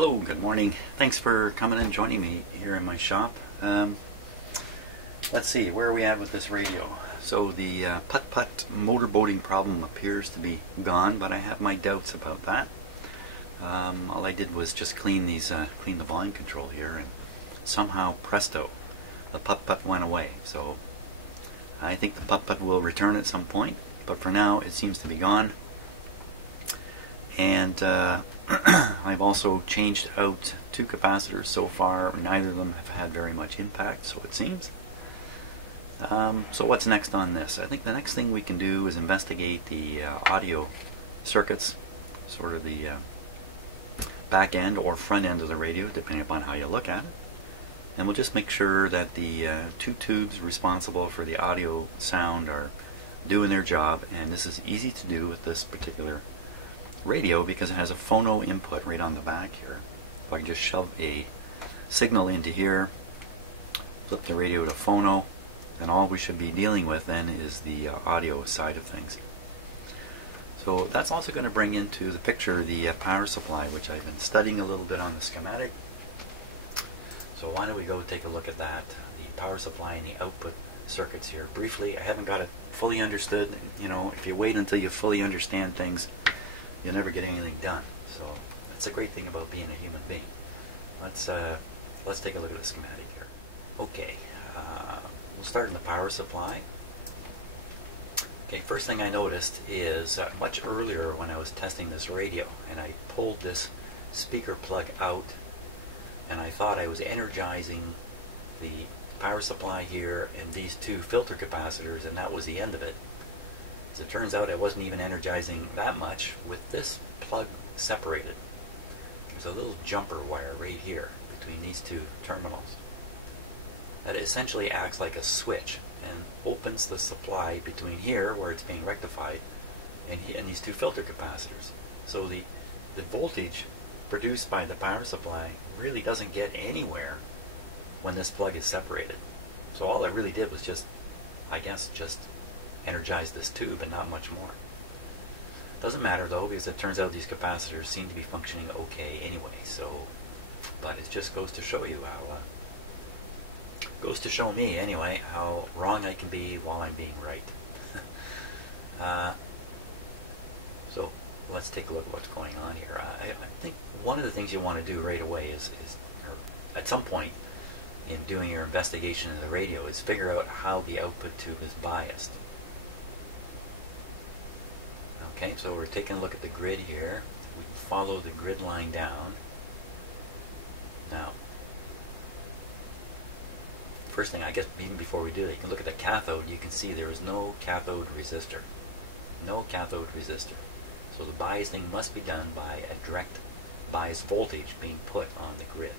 Hello, good morning. Thanks for coming and joining me here in my shop. Let's see, where are we at with this radio? So the putt-putt motorboating problem appears to be gone, but I have my doubts about that. All I did was just clean the volume control here, and somehow, presto, the putt-putt went away. So I think the putt-putt will return at some point, but for now it seems to be gone. And I've also changed out two capacitors so far. Neither of them have had very much impact, so it seems. So what's next on this? I think the next thing we can do is investigate the audio circuits, sort of the back end or front end of the radio, depending upon how you look at it. And we'll just make sure that the two tubes responsible for the audio sound are doing their job. And this is easy to do with this particular radio because it has a phono input right on the back here. If I can just shove a signal into here, flip the radio to phono, then all we should be dealing with then is the audio side of things. So that's also going to bring into the picture the power supply, which I've been studying a little bit on the schematic. So why don't we go take a look at that, the power supply and the output circuits here. Briefly, I haven't got it fully understood. You know, if you wait until you fully understand things, you'll never get anything done. So that's a great thing about being a human being. Let's take a look at the schematic here. Okay, we'll start in the power supply. Okay, first thing I noticed is much earlier when I was testing this radio, and I pulled this speaker plug out, and I thought I was energizing the power supply here and these two filter capacitors, and that was the end of it. As it turns out, I wasn't even energizing that much with this plug separated. There's a little jumper wire right here between these two terminals that essentially acts like a switch and opens the supply between here, where it's being rectified, and these two filter capacitors. So the voltage produced by the power supply really doesn't get anywhere when this plug is separated. So all I really did was just, I guess, just energize this tube and not much more. Doesn't matter though, because it turns out these capacitors seem to be functioning okay anyway. So, but it just goes to show you how, goes to show me anyway, how wrong I can be while I'm being right. So let's take a look at what's going on here. I think one of the things you want to do right away is or at some point in doing your investigation of the radio, is figure out how the output tube is biased. Okay, so we're taking a look at the grid here. We follow the grid line down. Now, first thing, I guess, even before we do that, you can look at the cathode. You can see there is no cathode resistor. No cathode resistor. So the biasing must be done by a direct bias voltage being put on the grid.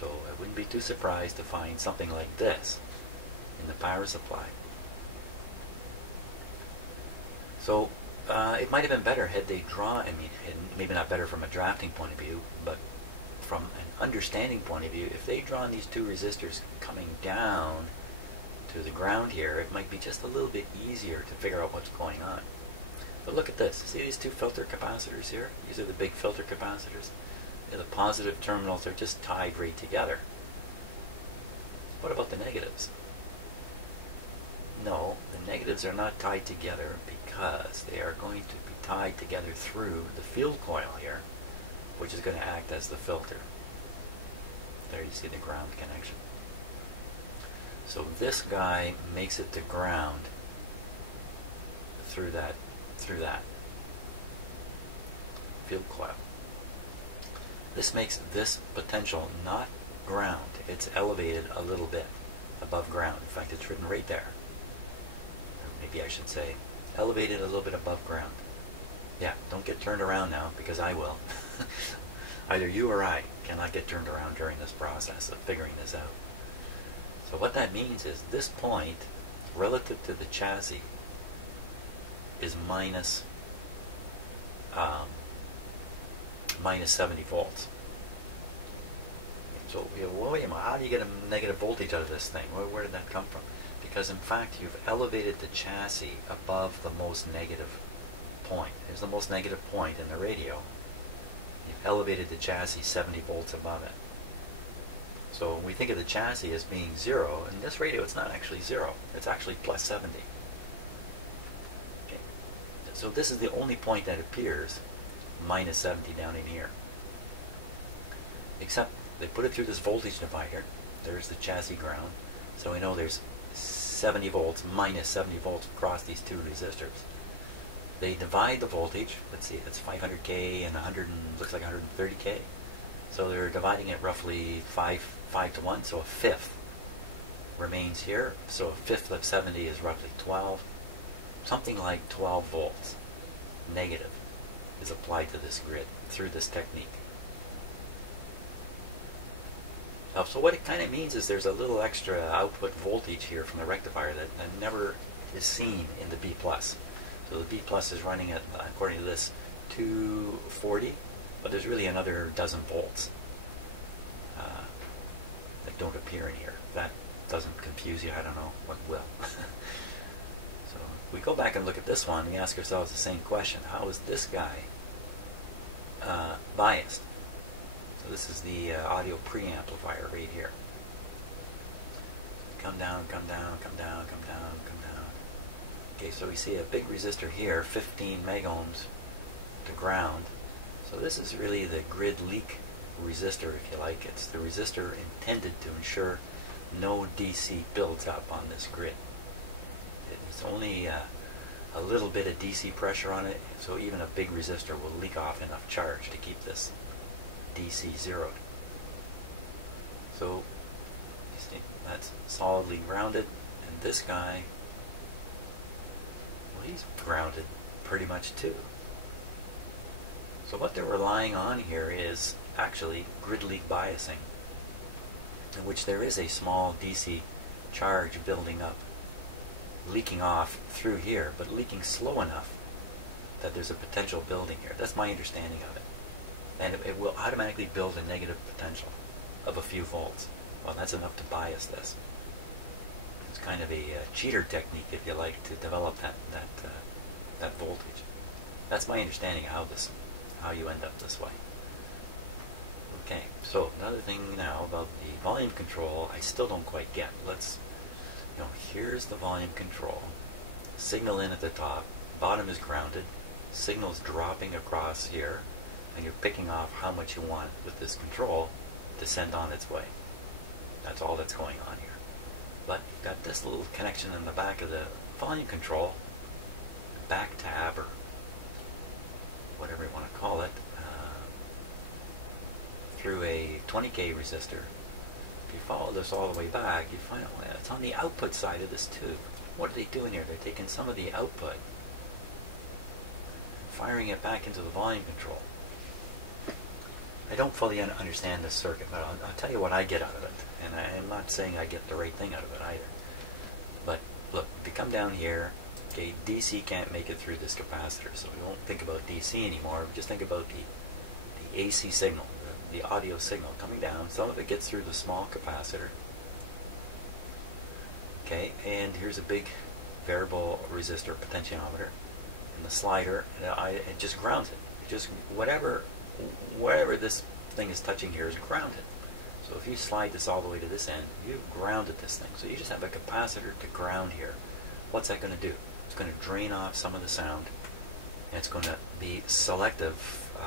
So I wouldn't be too surprised to find something like this in the power supply. So it might have been better had they drawn, maybe not better from a drafting point of view, but from an understanding point of view, if they'd drawn these two resistors coming down to the ground here, it might be just a little bit easier to figure out what's going on. But look at this. See these two filter capacitors here? These are the big filter capacitors. The positive terminals are just tied right together. What about the negatives? No, the negatives are not tied together because they are going to be tied together through the field coil here, which is going to act as the filter. There you see the ground connection. So this guy makes it to ground through that field coil. This makes this potential not ground. It's elevated a little bit above ground. In fact, it's written right there. Or maybe I should say elevated a little bit above ground. Yeah, don't get turned around now, because I will. Either you or I cannot get turned around during this process of figuring this out. So what that means is this point, relative to the chassis, is minus 70 volts. So, well, wait a minute, how do you get a negative voltage out of this thing? Where did that come from? Because in fact, you've elevated the chassis above the most negative point. Here's the most negative point in the radio. You've elevated the chassis 70 volts above it. So when we think of the chassis as being 0, in this radio it's not actually 0, it's actually plus 70. Okay. So this is the only point that appears minus 70 down in here. Except they put it through this voltage divider. There's the chassis ground. So we know there's 70 volts minus 70 volts across these two resistors. They divide the voltage. Let's see, that's 500K and 100 and looks like 130K. So they're dividing it roughly 5 to 1, so a fifth remains here. So a fifth of 70 is roughly 12. Something like 12 volts negative is applied to this grid through this technique. So what it kind of means is there's a little extra output voltage here from the rectifier that never is seen in the B+. So the B+ is running at, according to this, 240, but there's really another dozen volts that don't appear in here. If that doesn't confuse you, I don't know what will. So if we go back and look at this one, we ask ourselves the same question. How is this guy biased? So this is the audio preamplifier right here. Come down, come down, come down, come down, come down. Okay, so we see a big resistor here, 15 megohms to ground. So this is really the grid leak resistor, if you like. It's the resistor intended to ensure no DC builds up on this grid. It's only a little bit of DC pressure on it, so even a big resistor will leak off enough charge to keep this DC zeroed. So you see, that's solidly grounded, and this guy, well, he's grounded pretty much too. So what they're relying on here is actually grid leak biasing, in which there is a small DC charge building up, leaking off through here, but leaking slow enough that there's a potential building here. That's my understanding of it. And it will automatically build a negative potential of a few volts. Well, that's enough to bias this. It's kind of a cheater technique, if you like, to develop that voltage. That's my understanding of how you end up this way. Okay, so another thing now about the volume control, I still don't quite get. Here's the volume control. Signal in at the top, bottom is grounded, signal's dropping across here, and you're picking off how much you want with this control to send on its way. That's all that's going on here. But you've got this little connection in the back of the volume control, back tab, or whatever you want to call it, through a 20K resistor. If you follow this all the way back, you find out, well, it's on the output side of this tube. What are they doing here? They're taking some of the output, firing it back into the volume control. I don't fully understand this circuit, but I'll tell you what I get out of it. And I'm not saying I get the right thing out of it either. But look, if you come down here, okay, DC can't make it through this capacitor, so we won't think about DC anymore. We just think about the AC signal, the audio signal coming down. Some of it gets through the small capacitor. Okay, and here's a big variable resistor potentiometer and the slider, and it just grounds it. It just whatever this thing is touching here is grounded. So if you slide this all the way to this end, you've grounded this thing. So you just have a capacitor to ground here. What's that going to do? It's going to drain off some of the sound, and it's going to be selective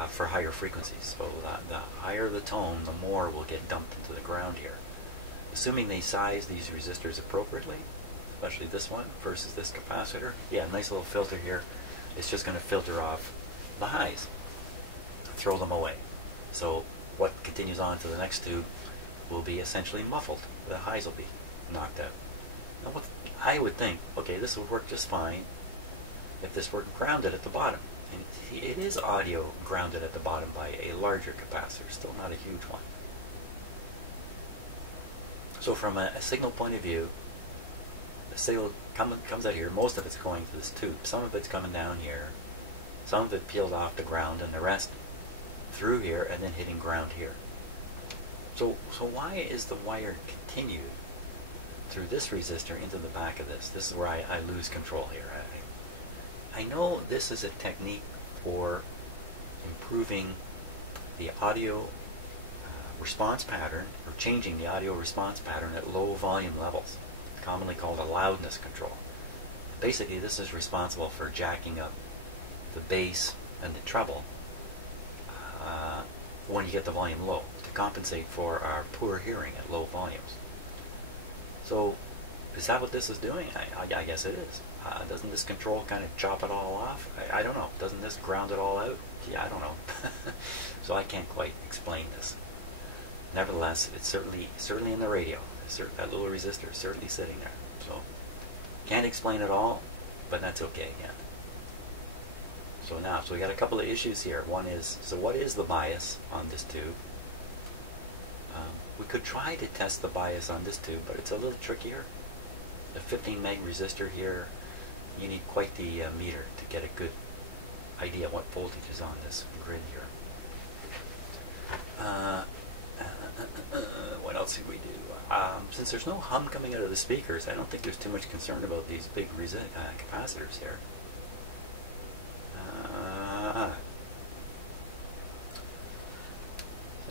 for higher frequencies. So the higher the tone, the more will get dumped into the ground here. Assuming they size these resistors appropriately, especially this one versus this capacitor, yeah, nice little filter here. It's just going to filter off the highs, throw them away. So what continues on to the next tube will be essentially muffled. The highs will be knocked out. Now what I would think, okay, this would work just fine if this were grounded at the bottom. And it is audio grounded at the bottom by a larger capacitor, still not a huge one. So from a signal point of view, the signal comes out here. Most of it's going to this tube. Some of it's coming down here. Some of it peeled off the ground, and the rest through here and then hitting ground here. So why is the wire continued through this resistor into the back of this? This is where I lose control here. I know this is a technique for improving the audio response pattern, or changing the audio response pattern at low volume levels, commonly called a loudness control. Basically, this is responsible for jacking up the bass and the treble when you get the volume low, to compensate for our poor hearing at low volumes. So, is that what this is doing? I guess it is. Doesn't this control kind of chop it all off? I don't know. Doesn't this ground it all out? Yeah, I don't know. So I can't quite explain this. Nevertheless, it's certainly in the radio. That little resistor is certainly sitting there. So, can't explain it all, but that's okay again. So now, we got a couple of issues here. One is, so what is the bias on this tube? We could try to test the bias on this tube, but it's a little trickier. The 15 meg resistor here, you need quite the meter to get a good idea what voltage is on this grid here. What else did we do? Since there's no hum coming out of the speakers, I don't think there's too much concern about these big capacitors here.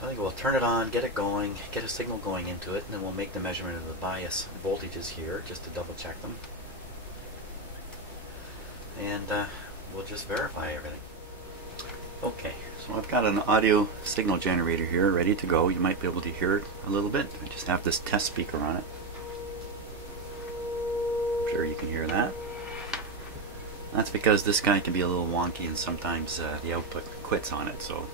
I think we'll turn it on, get it going, get a signal going into it, and then we'll make the measurement of the bias voltages here just to double check them. And we'll just verify everything. Okay, so I've got an audio signal generator here ready to go. You might be able to hear it a little bit. I just have this test speaker on it. I'm sure you can hear that. That's because this guy can be a little wonky and sometimes the output quits on it. So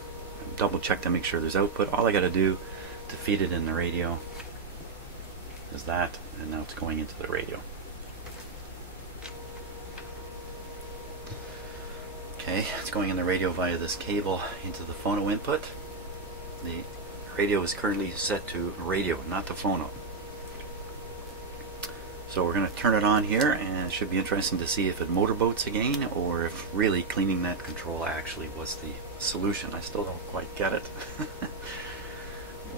double check to make sure there's output. All I got to do to feed it in the radio is that, and now it's going into the radio. Okay, it's going in the radio via this cable into the phono input. The radio is currently set to radio, not to phono. So we're going to turn it on here, and it should be interesting to see if it motorboats again, or if really cleaning that control actually was the solution. I still don't quite get it.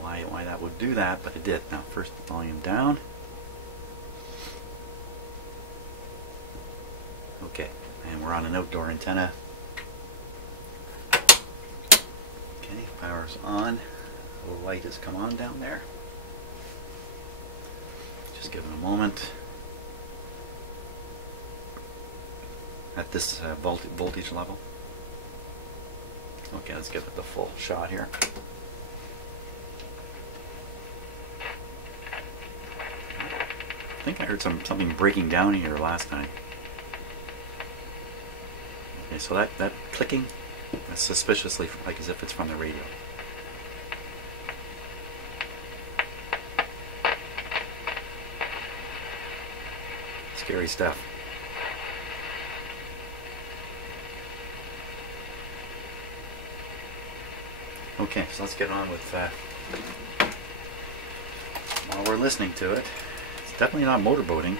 why that would do that, but it did. Now first volume down. Okay, and we're on an outdoor antenna. Okay, power's on. The light has come on down there. Just give it a moment. At this voltage level. Okay, let's give it the full shot here. I think I heard something breaking down here last time. Okay, so that clicking, that's suspiciously like as if it's from the radio. Scary stuff. Okay, so let's get on with while we're listening to it. It's definitely not motorboating.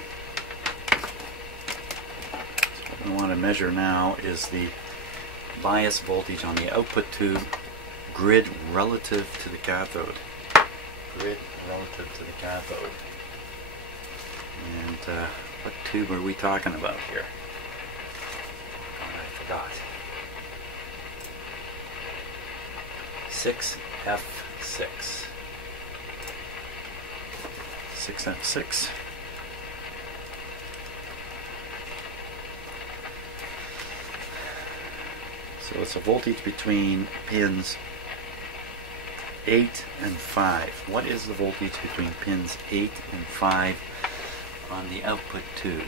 So what we want to measure now is the bias voltage on the output tube, grid relative to the cathode. Grid relative to the cathode. And what tube are we talking about here? Oh, I forgot. 6F6. 6F6. So it's a voltage between pins 8 and 5. What is the voltage between pins 8 and 5 on the output tube?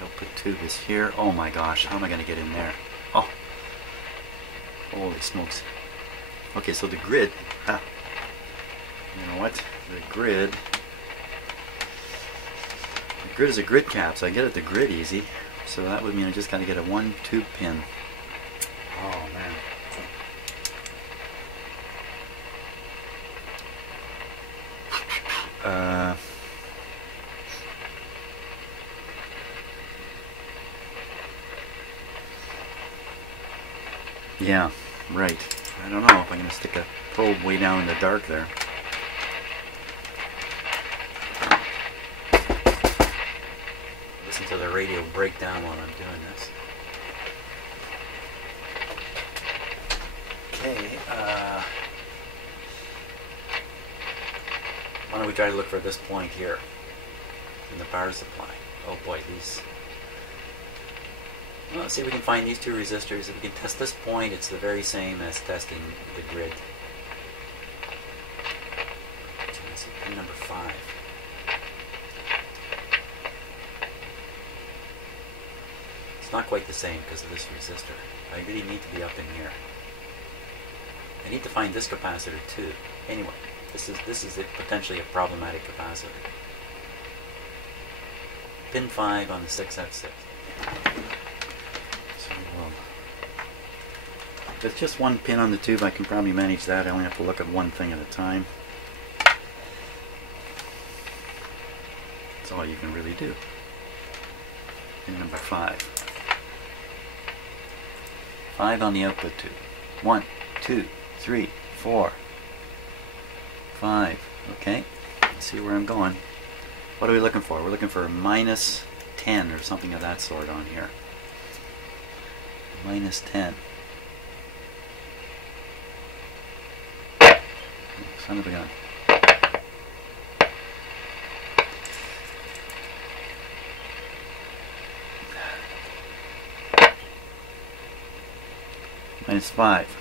Output tube is here. Oh my gosh, how am I going to get in there? Oh, holy smokes. Okay, so the grid, you know what? The grid is a grid cap, so I get at the grid easy. So that would mean I just got to get a 1 tube pin. Oh man. Yeah, right. I don't know if I'm going to stick a probe way down in the dark there. Listen to the radio break down while I'm doing this. Okay, why don't we try to look for this point here in the power supply. Oh boy, these... Well, let's see if we can find these two resistors. If we can test this point, it's the very same as testing the grid. So let's see, pin number 5. It's not quite the same because of this resistor. I really need to be up in here. I need to find this capacitor too. Anyway, this is potentially a problematic capacitor. Pin 5 on the 6F6. So, if it's just one pin on the tube, I can probably manage that. I only have to look at one thing at a time. That's all you can really do. Pin number 5. 5 on the output tube. 1, 2, 3, 4, 5. Okay, let's see where I'm going. What are we looking for? We're looking for a minus 10 or something of that sort on here. Minus 10. Son of a gun. Minus 5.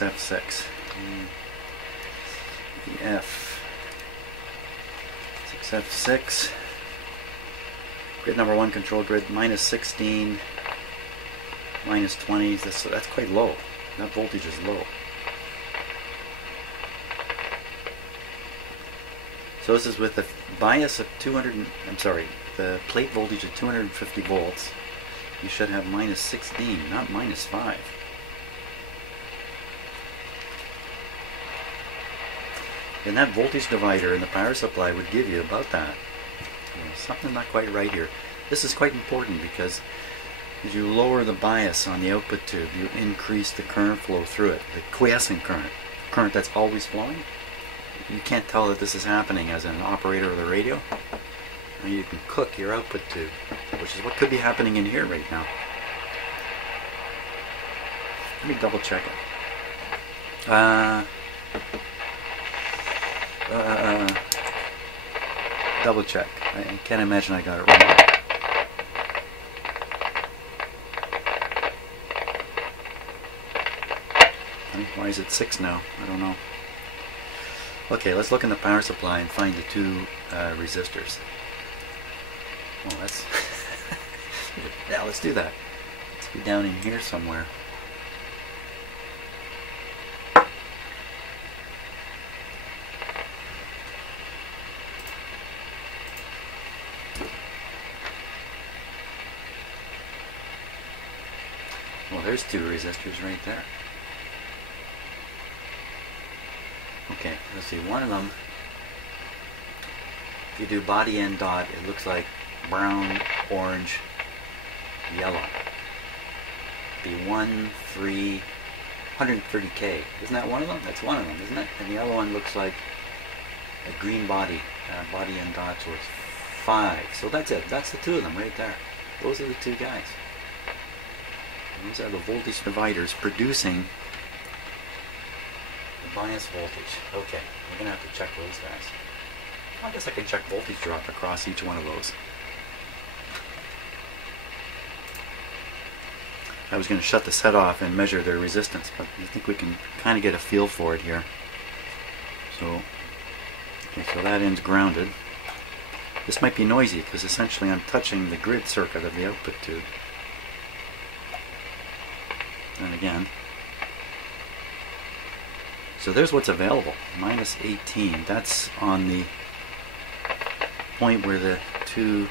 F6. The F. 6F6. Grid number 1 control grid, minus 16, minus 20. That's quite low. That voltage is low. So this is with the bias of 200, the plate voltage of 250 volts. You should have minus 16, not minus 5. And that voltage divider in the power supply would give you about that. Something not quite right here. This is quite important because as you lower the bias on the output tube, you increase the current flow through it, the quiescent current that's always flowing. You can't tell that this is happening as an operator of the radio. And you can cook your output tube, which is what could be happening in here right now. Let me double check it. Double check. I can't imagine I got it wrong. Why is it 6 now? I don't know. Okay, let's look in the power supply and find the two resistors. Oh, that's... yeah, let's do that. Let's be down in here somewhere. Well, there's two resistors right there. Okay, let's see, one of them, if you do body and dot, it looks like brown, orange, yellow. Be 130K. Isn't that one of them? That's one of them, isn't it? And the other one looks like a green body, body and dot, so it's 5. So that's it. That's the two of them right there. Those are the two guys. And these are the voltage dividers producing the bias voltage. Okay, we're going to have to check those guys. I guess I can check voltage drop across each one of those. I was going to shut the set off and measure their resistance, but I think we can kind of get a feel for it here. So, okay, so that end's grounded. This might be noisy because essentially I'm touching the grid circuit of the output tube. And again, so there's what's available, minus 18. That's on the point where the two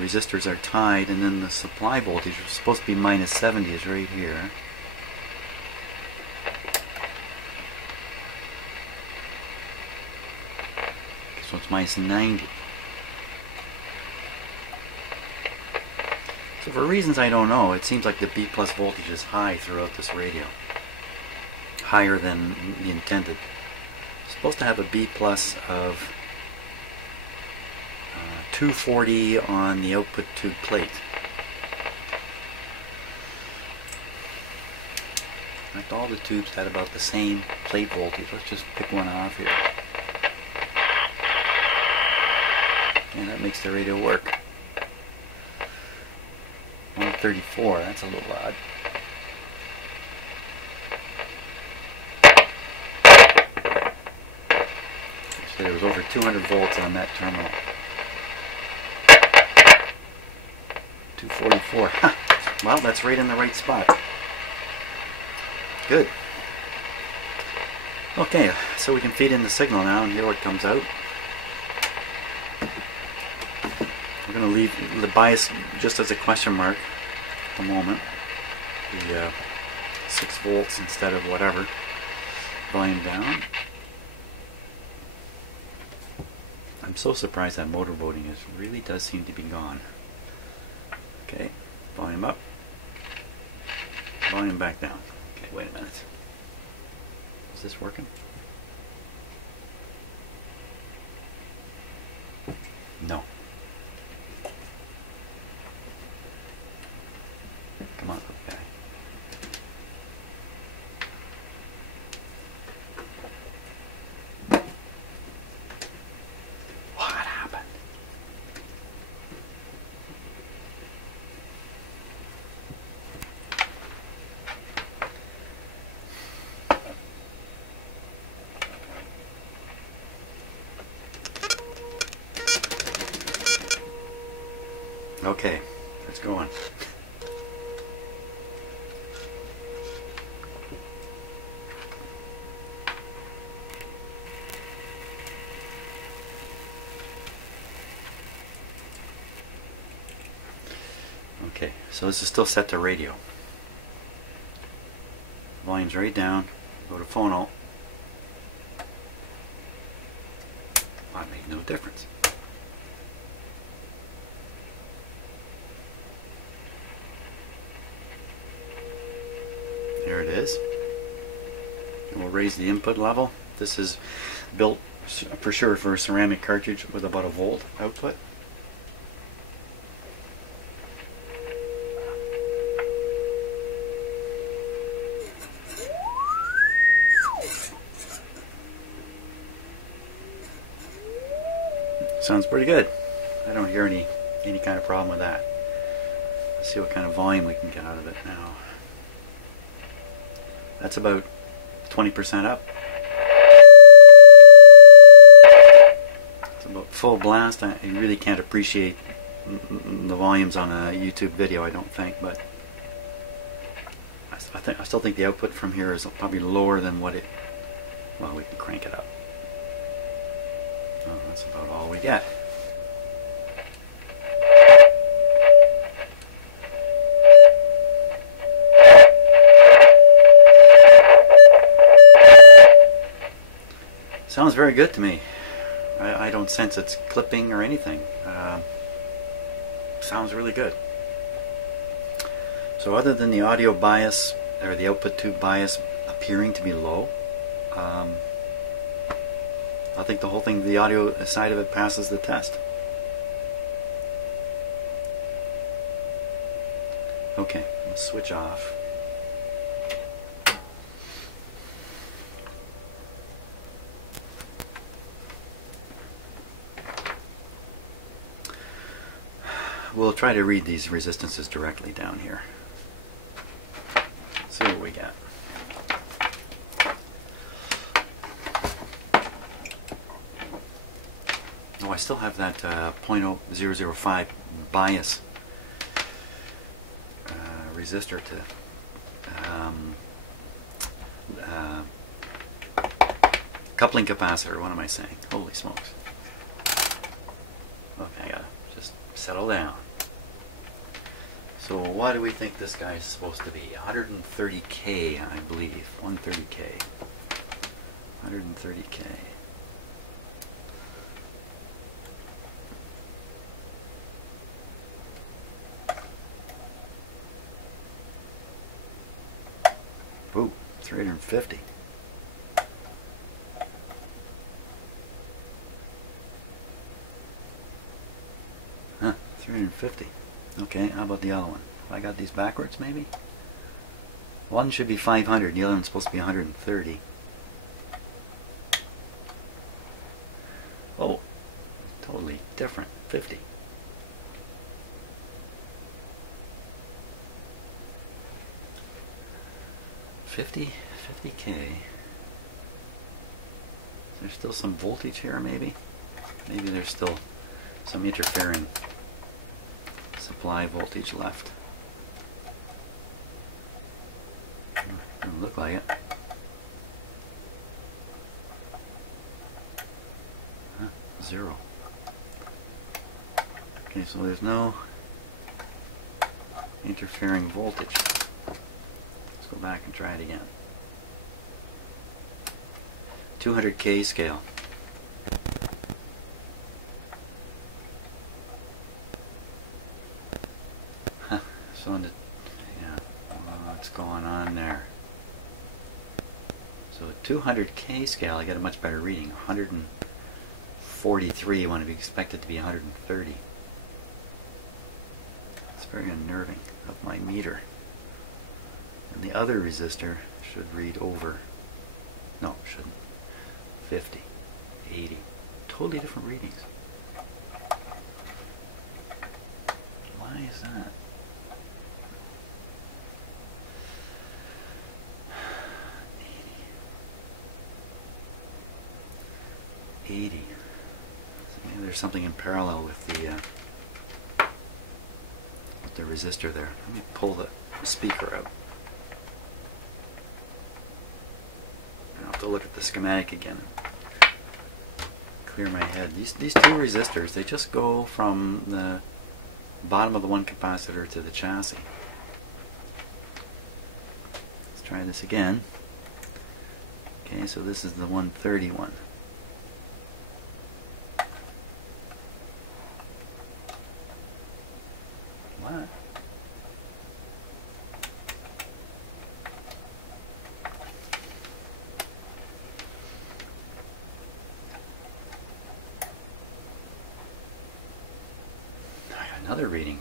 resistors are tied, and then the supply voltage, which is supposed to be minus 70, is right here. So it's minus 90. So for reasons I don't know, it seems like the B plus voltage is high throughout this radio. Higher than the intended. It's supposed to have a B plus of 240 on the output tube plate. In fact, all the tubes had about the same plate voltage. Let's just pick one off here. And that makes the radio work. 134, that's a little odd. Actually, there was over 200 volts on that terminal. 244. Well, that's right in the right spot. Good. Okay, so we can feed in the signal now and hear what comes out. We're going to leave the bias just as a question mark at the moment. The 6 volts instead of whatever. Volume down. I'm so surprised that motor voting really does seem to be gone. Okay, volume up. Volume back down. Okay, wait a minute. Is this working? No. Come on, okay. What happened? Okay, let's go on. Okay, so this is still set to radio. Volume's right down. Go to phono. That made no difference. There it is. And we'll raise the input level. This is built for sure for a ceramic cartridge with about a volt output. Sounds pretty good. I don't hear any kind of problem with that. Let's see what kind of volume we can get out of it now. That's about 20% up. It's about full blast. You really can't appreciate the volumes on a YouTube video, I don't think, but I still think the output from here is probably lower than what it. Well, we can crank it up. Oh, that's about all we get. Sounds very good to me. I don't sense it's clipping or anything. Sounds really good. So other than the audio bias or the output tube bias appearing to be low, I think the whole thing, the audio side of it, passes the test. Okay, let's switch off. We'll try to read these resistances directly down here. See what we got. Oh, I still have that 0.005 bias resistor to coupling capacitor. What am I saying? Holy smokes. Okay, I gotta just settle down. So what do we think this guy is supposed to be? 130K, I believe. 130K. 130K. Ooh, 350. Huh, 350. Okay, how about the other one? I got these backwards maybe? One should be 500, the other one's supposed to be 130. Oh, totally different. 50. $50K. There's still some voltage here, maybe? Maybe there's still some interfering supply voltage left. Doesn't look like it. Huh, 0. Okay, so there's no interfering voltage. Let's go back and try it again. 200K scale. Huh, so in the, yeah, what's going on there? So 200K scale, I get a much better reading. 143 when we expect it to be 130. It's very unnerving of my meter. And the other resistor should read over. No, shouldn't. 50, 80. Totally different readings. Why is that? 80. So maybe there's something in parallel with the resistor there. Let me pull the speaker out. I'll have to look at the schematic again. Clear my head. These two resistors, they just go from the bottom of the one capacitor to the chassis. Let's try this again. Okay, so this is the 131. What? Another reading.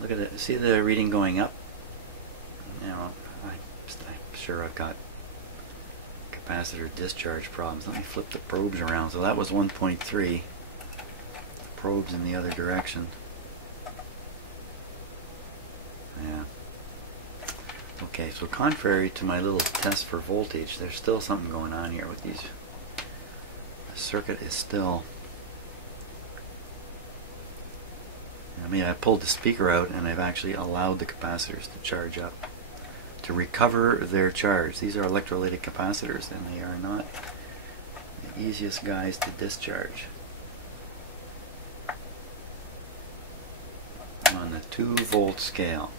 Look at it. See the reading going up? Now, I'm sure I've got capacitor discharge problems. Let me flip the probes around. So that was 1.3. The probes in the other direction. Yeah. Okay, so contrary to my little test for voltage, there's still something going on here with these. The circuit is still... I mean, I pulled the speaker out and I've actually allowed the capacitors to charge up to recover their charge. These are electrolytic capacitors and they are not the easiest guys to discharge. On the 2-volt scale.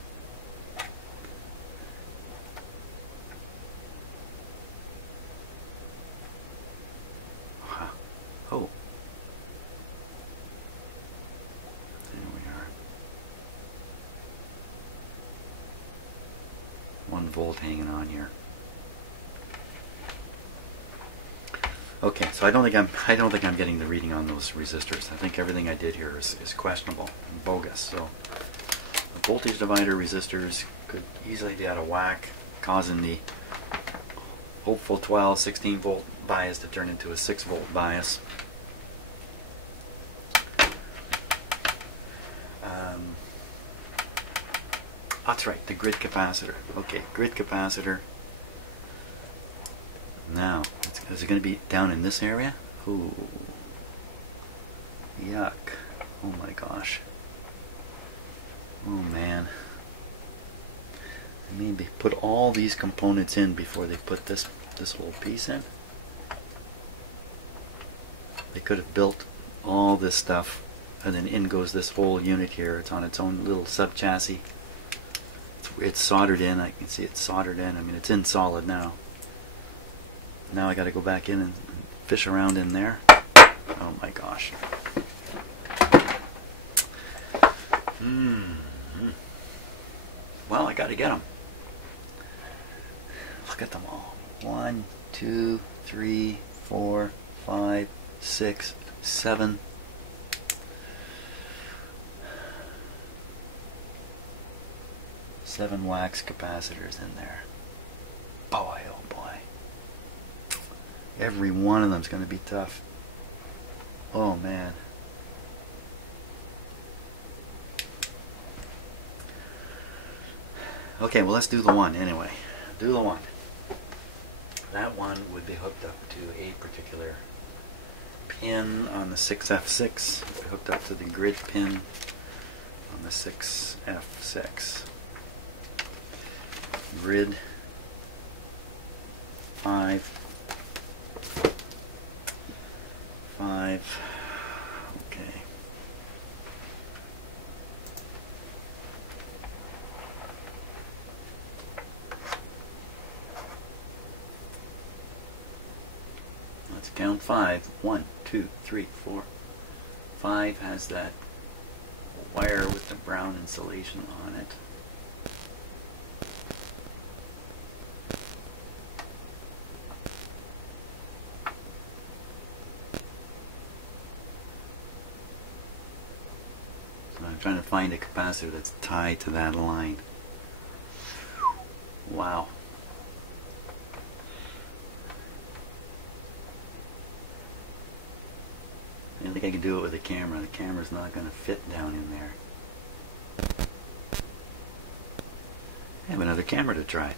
Oh. 1 volt hanging on here. Okay, so I don't think I'm getting the reading on those resistors. I think everything I did here is questionable and bogus. So the voltage divider resistors could easily be out of whack, causing the hopeful 12, 16 volt bias to turn into a 6 volt bias. That's right, the grid capacitor. Okay, grid capacitor. Now, is it going to be down in this area? Ooh. Yuck. Oh my gosh. Oh man. Maybe put all these components in before they put this whole piece in. They could have built all this stuff and then in goes this whole unit here. It's on its own little sub chassis. It's soldered in. I can see it's soldered in. I mean, it's in solid now. Now I got to go back in and fish around in there. Oh my gosh. Well, I got to get them. look at them all. 1, 2, 3, 4, 5, 6, 7. Seven wax capacitors in there. Boy, oh boy. Every one of them is going to be tough. Oh man. Okay, well let's do the one anyway. Do the one. That one would be hooked up to a particular pin on the 6F6. Hooked up to the grid pin on the 6F6. Grid 5. Okay. Let's count 5. 1, 2, 3, 4. 5 has that wire with the brown insulation on it. So I'm trying to find a capacitor that's tied to that line. Wow. I don't think I can do it with a camera. The camera's not going to fit down in there. I have another camera to try.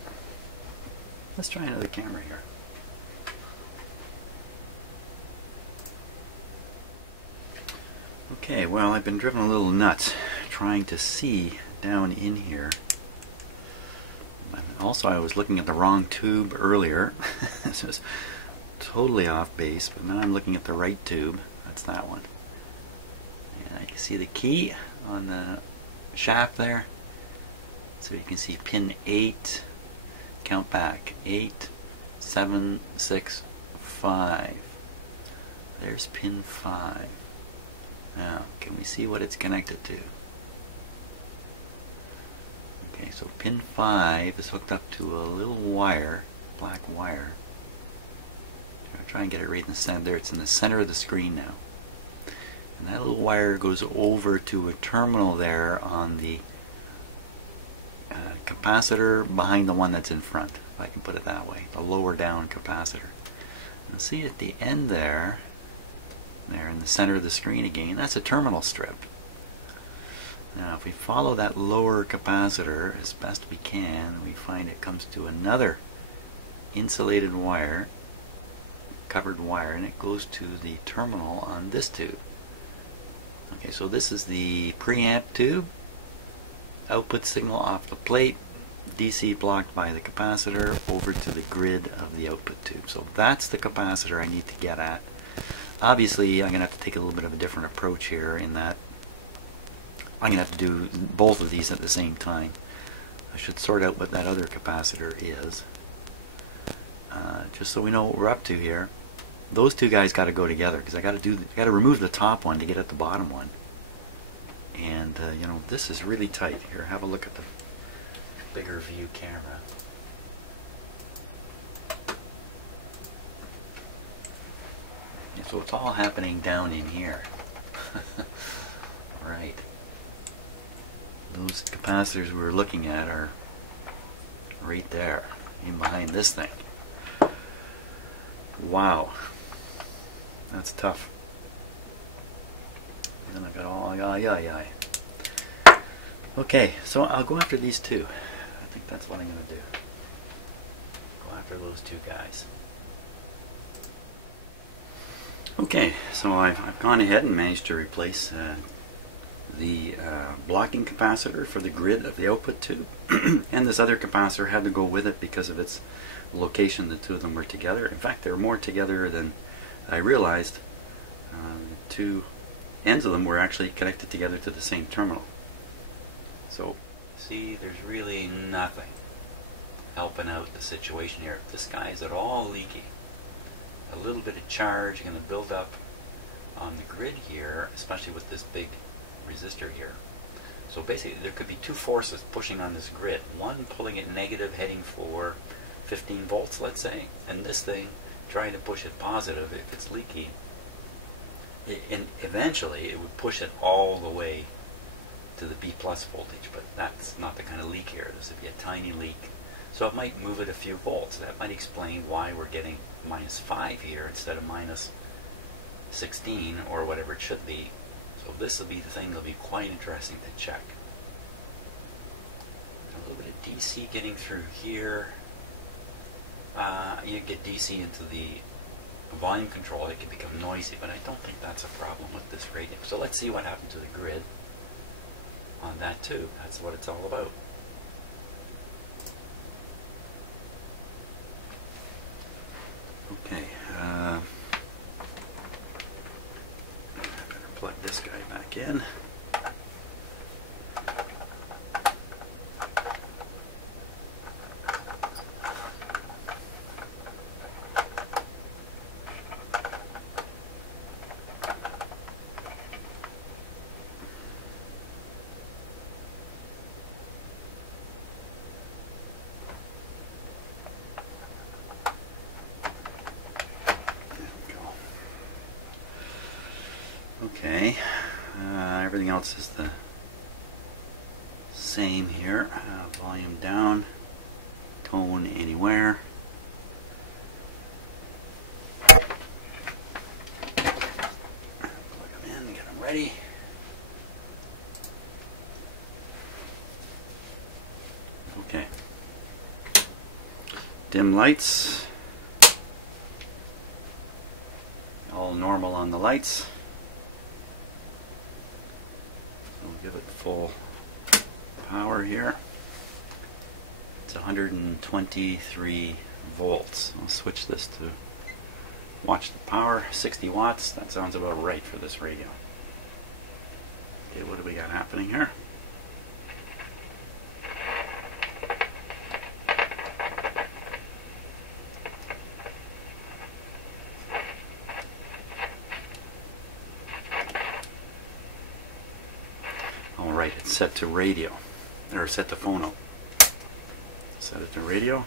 Let's try another camera here. Okay, well, I've been driven a little nuts trying to see down in here. Also, I was looking at the wrong tube earlier. This was totally off base, but now I'm looking at the right tube. That's that one. And I can see the key on the shaft there. So you can see pin 8. Count back. 8, 7, 6, 5. There's pin 5. Now, can we see what it's connected to? Okay, so pin 5 is hooked up to a little wire, black wire. I'll try and get it right in the center. There, it's in the center of the screen now. And that little wire goes over to a terminal there on the capacitor behind the one that's in front, if I can put it that way, the lower down capacitor. And see at the end there in the center of the screen again, that's a terminal strip. Now if we follow that lower capacitor as best we can, we find it comes to another insulated wire, covered wire, and it goes to the terminal on this tube. Okay, so this is the preamp tube. Output signal off the plate, DC blocked by the capacitor over to the grid of the output tube. So that's the capacitor I need to get at. Obviously, I'm going to have to take a little bit of a different approach here in that I'm going to have to do both of these at the same time. I should sort out what that other capacitor is. Just so we know what we're up to here. Those two guys got to go together because I got to remove the top one to get at the bottom one. And you know, this is really tight. Here, have a look at the bigger view camera. Yeah, so it's all happening down in here. Right. Those capacitors we were looking at are right there, in behind this thing. Wow. That's tough. And I got all, yeah. Okay, so I'll go after these two. I think that's what I'm going to do. Go after those two guys. Okay, so I've gone ahead and managed to replace the blocking capacitor for the grid of the output tube. And this other capacitor had to go with it because of its location. The two of them were together. In fact, they're more together than I realized. The two ends of them were actually connected together to the same terminal. So, see, there's really nothing helping out the situation here. If this guy is at all leaky, a little bit of charge is going to build up on the grid here, especially with this big resistor here. So basically there could be two forces pushing on this grid. One pulling it negative, heading for 15 volts, let's say, and this thing, trying to push it positive if it's leaky, and eventually it would push it all the way to the B plus voltage, but that's not the kind of leak here. This would be a tiny leak. So it might move it a few volts. That might explain why we're getting -5 here instead of -16 or whatever it should be. So this will be the thing that'll be quite interesting to check. A little bit of DC getting through here. You get DC into the volume control, it can become noisy, but I don't think that's a problem with this radio. So let's see what happened to the grid on that tube. That's what it's all about. Okay, I better plug this guy back in. Okay, everything else is the same here. Volume down, tone anywhere. Plug them in, get them ready. Okay. Dim lights. All normal on the lights. Give it full power here. It's 123 volts. I'll switch this to watch the power. 60 watts. That sounds about right for this radio. Okay, what do we got happening here? Alright, it's set to radio, or set to phono. Set it to radio.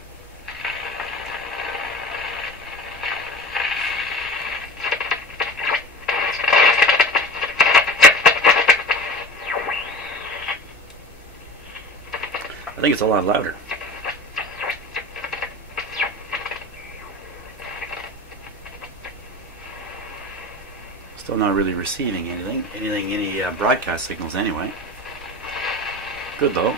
I think it's a lot louder. Still not really receiving any broadcast signals anyway. Good though.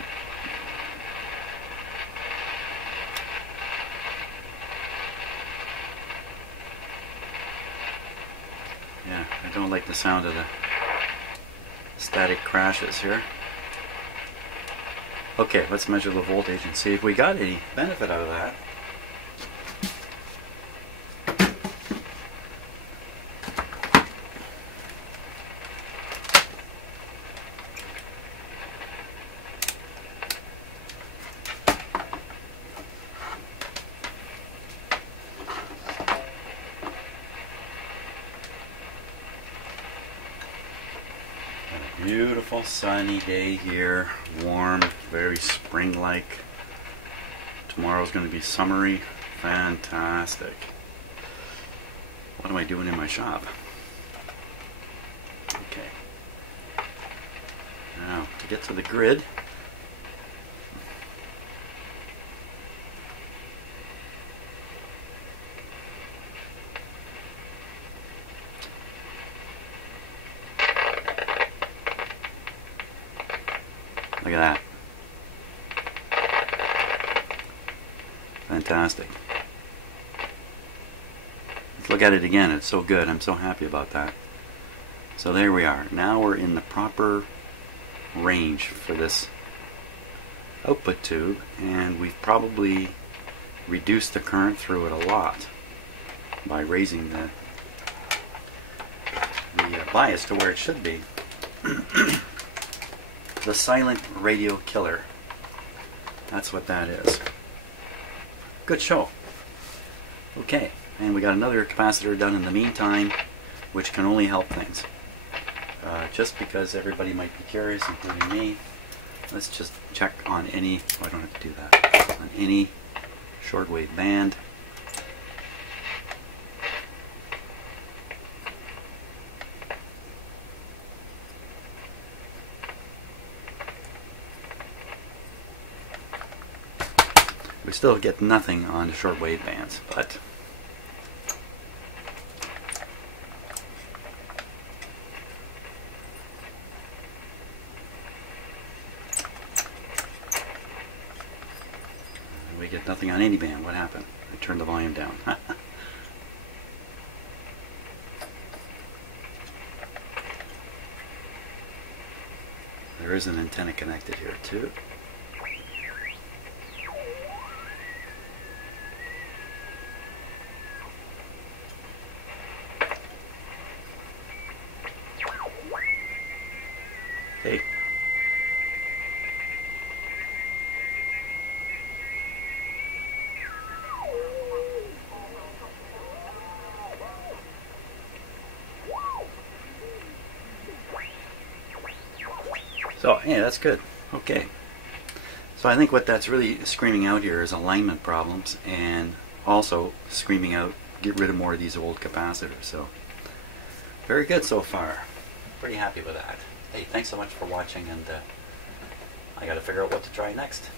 Yeah, I don't like the sound of the static crashes here. Okay, let's measure the voltage and see if we got any benefit out of that. Beautiful sunny day here, warm, very spring-like. Tomorrow's going to be summery, fantastic. What am I doing in my shop? Okay. Now, to get to the grid, look at that. Fantastic. Let's look at it again. It's so good. I'm so happy about that. So there we are. Now we're in the proper range for this output tube, and we've probably reduced the current through it a lot by raising the bias to where it should be. The silent radio killer. That's what that is. Good show. Okay, and we got another capacitor done in the meantime, which can only help things. Just because everybody might be curious, including me, let's just check on any, oh, I don't have to do that, on any shortwave band. We still get nothing on the shortwave bands, but we get nothing on any band. What happened? I turned the volume down. There is an antenna connected here too. Okay. So, yeah, that's good. Okay. So I think what that's really screaming out here is alignment problems, and also screaming out, get rid of more of these old capacitors. So, very good so far. Pretty happy with that. Hey, thanks so much for watching, and I got to figure out what to try next.